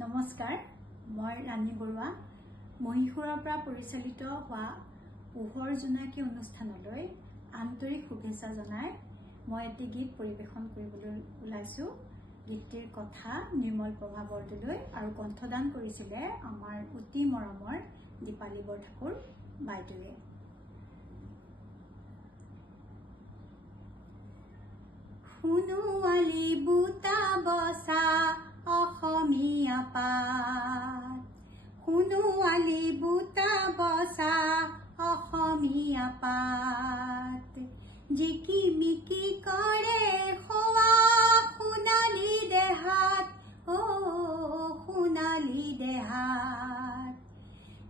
নমস্কাৰ, মই ৰাণী বৰুৱা মহীশূৰৰ পৰা পৰিচালিত হোৱা পোহৰ জোনাকী অনুষ্ঠানলৈ আন্তৰিক শুভেচ্ছা জনাই মই এটি গীত পৰিবেশন কৰিবলৈ ওলাইছো। গীতটিৰ কথা নিৰ্মল প্ৰভা বৰদলৈ আৰু কণ্ঠদান কৰিছিলে আমাৰ অতি মৰমৰ দীপালী বৰঠাকুৰ বাইদেৱে। শুনোৱালি বুটা বসা অসমীয়া পাত, শুনোৱালি বুটা বসা অসমীয়া পাত, জিকিমিকি কৰে খোৱা সোণালী দেহাত, সোণালী দেহাত,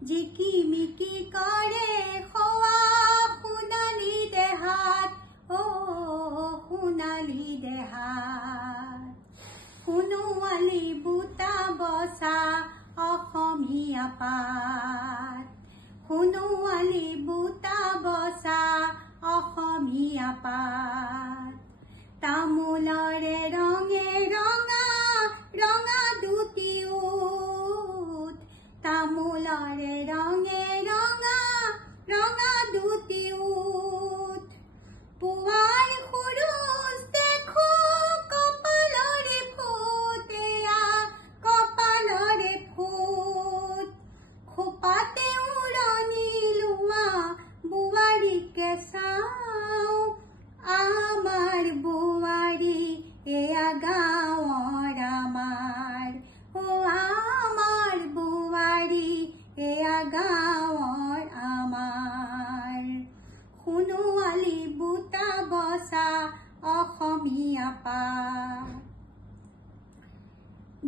জিকিমিকি কৰে খোৱা সোণালী দেহাত, সোণালী দেহাত, শুনোৱালি বুটা বসা অসমীয়া পাত, শুনোৱালি বুটা বসা অসমীয়া পাত, তামোলৰে ৰঙে ৰঙা ৰঙা দুটি ওঠ, তামোলৰে ৰঙে ৰঙা ৰঙা দুটি ওঠ, পুৱাৰ সূৰুজ দেখো কপালৰে ফুট, এয়া কপালৰে ফুট, খোপাতে উৰণি লোৱা বোৱাৰীকে চাওঁ, আমাৰ বোৱাৰী এয়া গাঁৱৰ আমাৰ, আমাৰ বোৱাৰী এয়া গাঁৱৰ আমাৰ, শুনোৱালি বুটা বসা অসমীয়া পাত,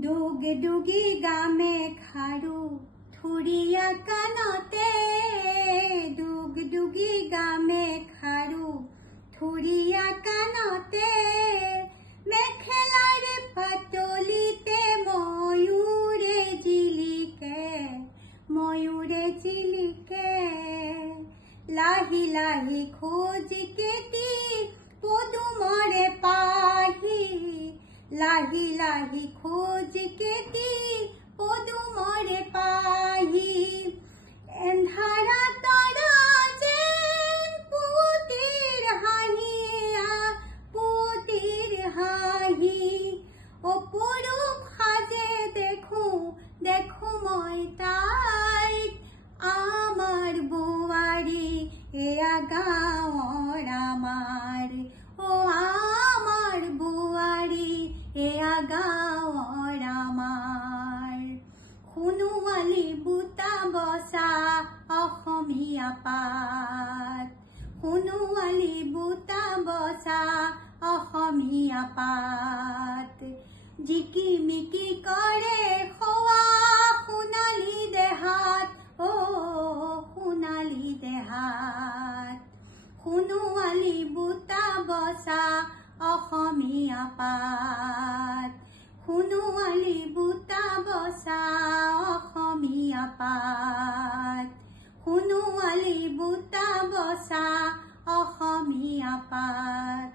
দুগ দুগি গামে খাৰু থুৰীয়া কাণতে, দুগ দুগি গামে খাৰু থুৰীয়া কাণতে, মেখেলাৰ পাতলিতে ময়ূৰে জিলিকে, ময়ূৰে জিলিকে, লাহি লাহি খোজ কেটি পদুমৰে পাহি, লাহি লাহি খোজ কেটি পদুমৰে পাহি, এন্ধাৰা তৰা যেন পুতিৰ হাঁহিয়া, পুতিৰ হাঁহি, অপৰূপ সাজে দেখো দেখো মই তাইক, আমাৰ বোৱাৰী এয়া গাঁৱৰ আমাৰ, আমাৰ বোৱাৰী এয়া গাঁৱৰ আমাৰ, শুনোৱালি বুটা বসা অসমীয়া পাত, শুনোৱালি বুটা বসা অসমীয়া পাত, জিকিমিকি কৰে খোৱা সোণালী দেহাত, সোণালী দেহাত, শুনোৱালি বুটা বসা অসমীয়া পাত, শুনোৱালি বুটা বসা অসমীয়া পাত, শুনোৱালি বুটা বসা অসমীয়া পাত।